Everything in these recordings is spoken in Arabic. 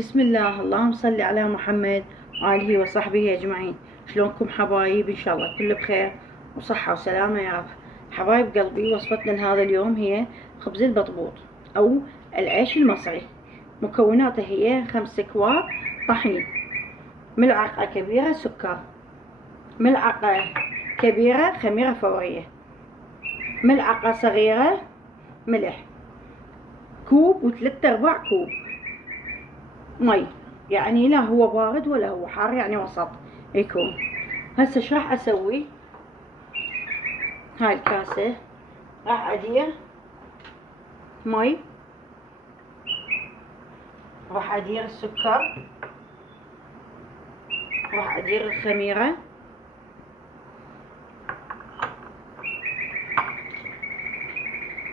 بسم الله، اللهم صل على محمد وآله وصحبه أجمعين. شلونكم حبايب؟ إن شاء الله كل بخير وصحة وسلامة يا رب. حبايب قلبي، وصفتنا لهذا اليوم هي خبز البطبوط أو العيش المصري. مكوناته هي 5 أكواب طحين، ملعقة كبيرة سكر، ملعقة كبيرة خميرة فورية، ملعقة صغيرة ملح، كوب و3/4 كوب مي، يعني لا هو بارد ولا هو حار، يعني وسط يكون. هسه ايش راح اسوي؟ هاي الكاسة راح ادير مي، راح ادير السكر، راح ادير الخميرة،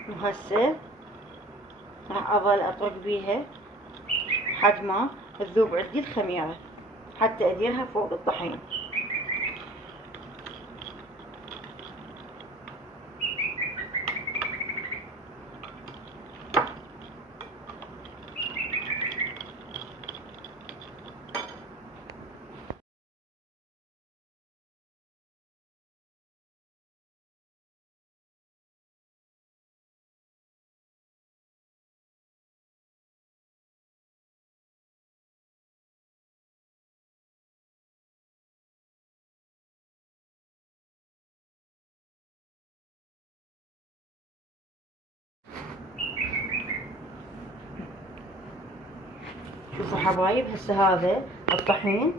وهسه راح اظل اطرق بيها حد ما تذوب عندي الخميرة حتى اديرها فوق الطحين. شوفوا حبايب، هسه هذا الطحين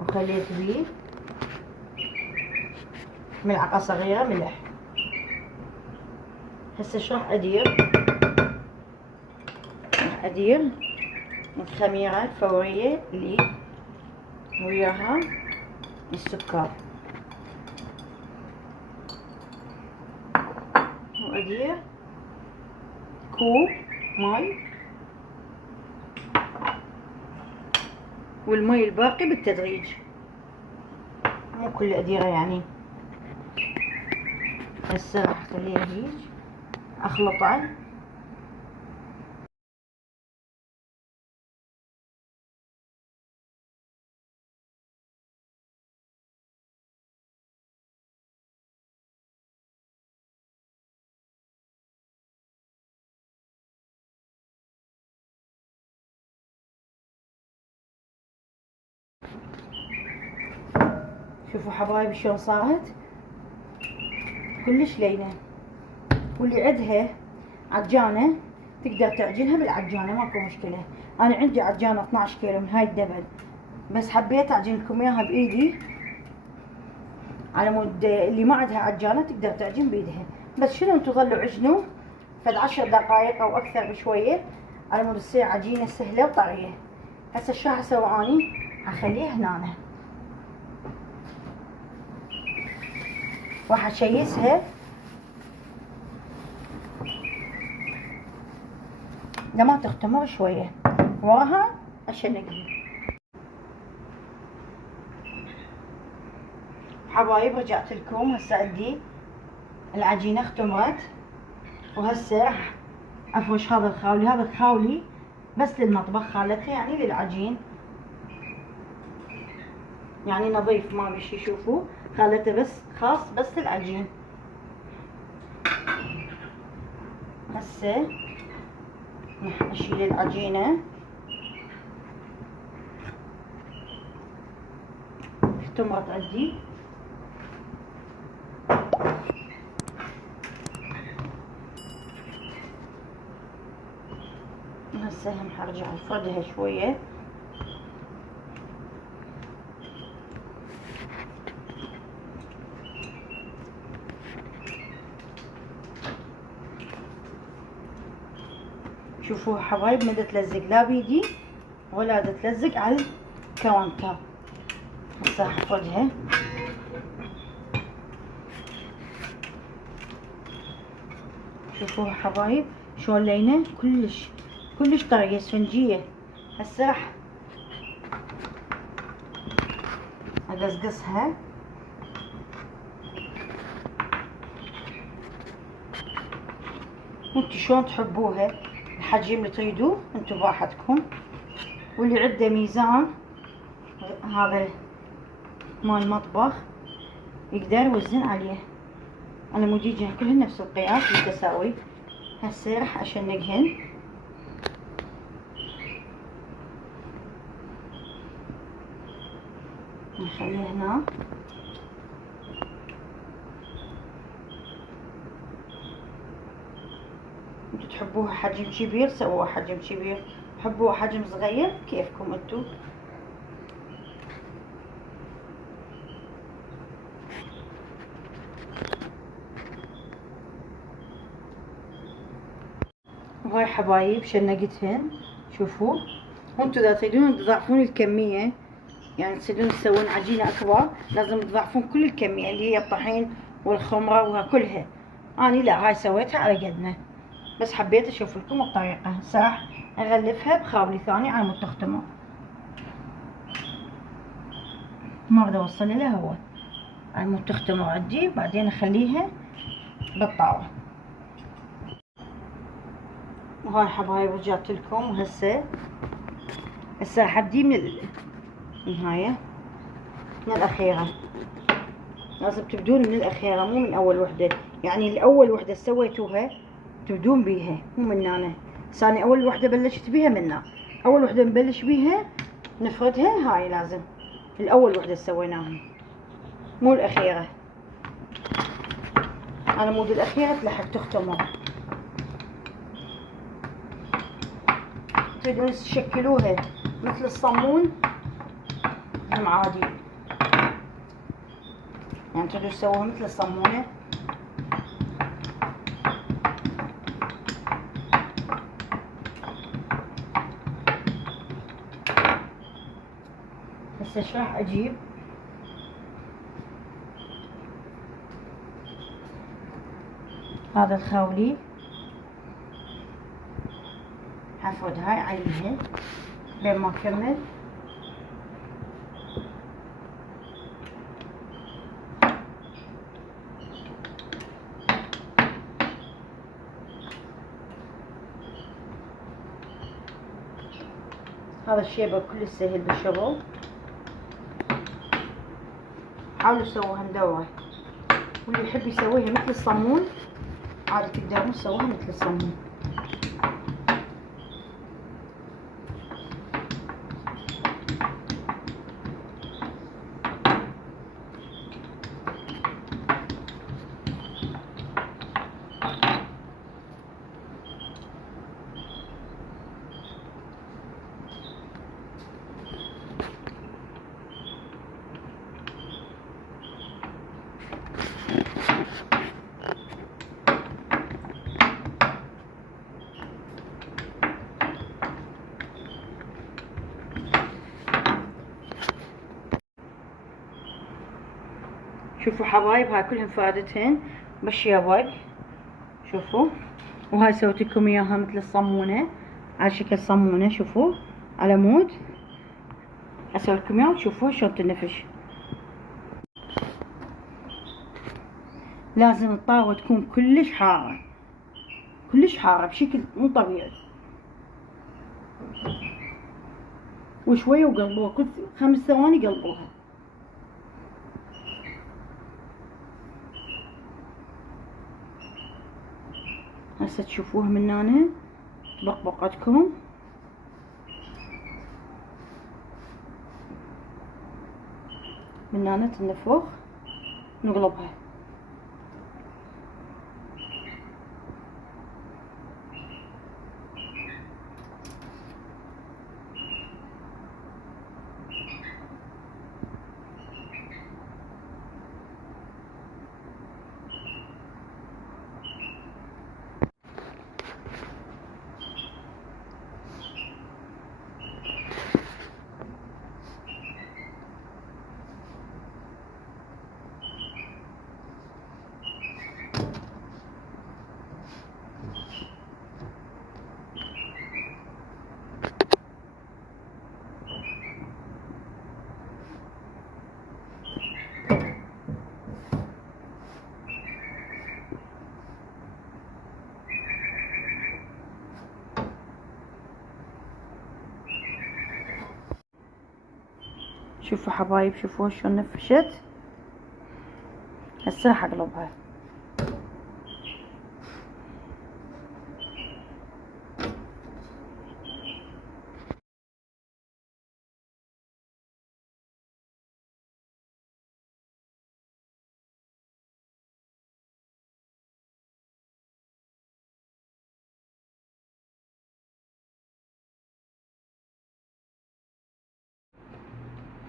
وخليت بيه ملعقة صغيرة ملح. هسه ايش راح ادير؟ راح ادير الخميرة الفورية اللي وياها السكر، وادير كوب مي، والمي الباقي بالتدريج، مو كل اديره يعني. هسه راح اخليها هيج اخلطه. شوفوا حبايبي شلون صارت، كلش لينه. واللي عندها عجانه تقدر تعجنها بالعجانه، ماكو مشكله. انا عندي عجانه 12 كيلو من هاي الدبل، بس حبيت اعجن لكم اياها بايدي على مود اللي ما عندها عجانه تقدر تعجن بايدها. بس شنو، تظلوا عجنوا فد 10 دقائق او اكثر بشويه على مود تصير عجينه سهله وطريه. هسه شو راح اسوي اني؟ اخليها هنا، راح اشيسها لما تختمر شويه، وراها اشنقها. حبايب رجعت لكم، هسه عندي العجينه اختمرت، وهسه راح افرش هذا الخاولي. هذا الخاولي بس للمطبخ خالتها، يعني للعجين، يعني نظيف ما بشي. شوفوا خالته بس خاص بس للعجين. هسه راح اشيل العجينه، اختمرت عندي. هسه هم حرجع افردها شويه. شوفوا حبايب، ما تلزق لا بيدي ولا تلزق على الكاونتر. هسه راح افردها. شوفوا حبايب شلون لينه، كلش طريه اسفنجيه. هسه راح اقصقصها. وانتو شلون تحبوها، الحجم اللي تريدوه انتو براحتكم. واللي عنده ميزان هذا مال مطبخ يقدر يوزن عليه. انا مديجهن كلهن نفس القياس بالتساوي. هسه راح اشنقهن. نخليه هنا. انتو تحبوها حجم كبير سووها حجم كبير، تحبوها حجم صغير كيفكم انتو. وهاي حبايب شنقتهن. شوفوا وانتو اذا تريدون تضاعفون الكمية، يعني تريدون تسوون عجينة اكبر، لازم تضاعفون كل الكمية اللي هي الطحين والخمرة وها كلها. اني لا، هاي سويتها على قدنا، بس حبيت اشوف لكم الطريقة. هسه راح اغلفها بخاولي ثاني على مود تختمر. ما اريد اوصل لها هو على مود تختمر عندي، بعدين اخليها بالطاوة. وهاي حبايب رجعت لكم. وهسه حبدي من النهاية، من الأخيرة. لازم تبدون من الأخيرة مو من أول وحدة. يعني الأول وحدة سويتوها تبدون بيها مو من هنا. ثاني أول وحدة بلشت بيها منا، أول وحدة نبلش بيها نفردها. هاي لازم الأول وحدة سويناها مو الأخيرة. أنا مود الأخيرة تلحق تختمر. تريدون تشكلوها مثل الصمون هم عادي، يعني تريدون تسووها مثل الصمونة. هسه ايش راح اجيب؟ هذا الخاولي حفرد هاي عليها بين ما اكمل. هذا الشيبة كل سهل بالشغل. حاولوا تسووها مدورة، واللي يحب يسويها مثل الصمون عادي تقدرون تسووها مثل الصمون. شوفوا حبايب، هاي كلهم فادتهن بالشيبق. شوفوا، وهاي سويت لكم اياها مثل الصمونه على شكل صمونه. شوفوا على مود اسوي لكم اياها وتشوفوا شلون تنفش. لازم الطاوه تكون كلش حاره، كلش حاره بشكل مو طبيعي. وشويه وقلبوها كل 5 ثواني قلبوها. هسه تشوفوها من هنا بقبقتكم. من هنا تنفخ نقلبها. شوفوا حبايب، شوفوا شلون نفشت. هسه راح اقلبها.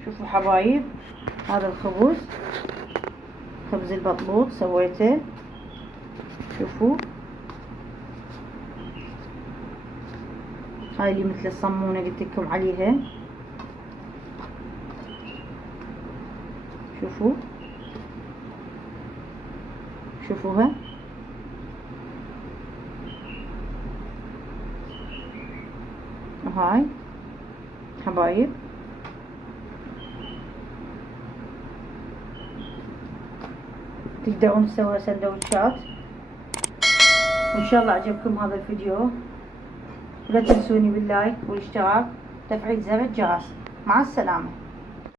شوفوا حبايب، هذا الخبز، خبز البطلوط سويته. شوفوا هاي اللي مثل الصمونة قلت لكم عليها. شوفوا شوفوها. وهاي حبايب تقدرون تسووا سندوتشات. وان شاء الله عجبكم هذا الفيديو، ولا تنسوني باللايك والاشتراك وتفعيل زر الجرس. مع السلامة.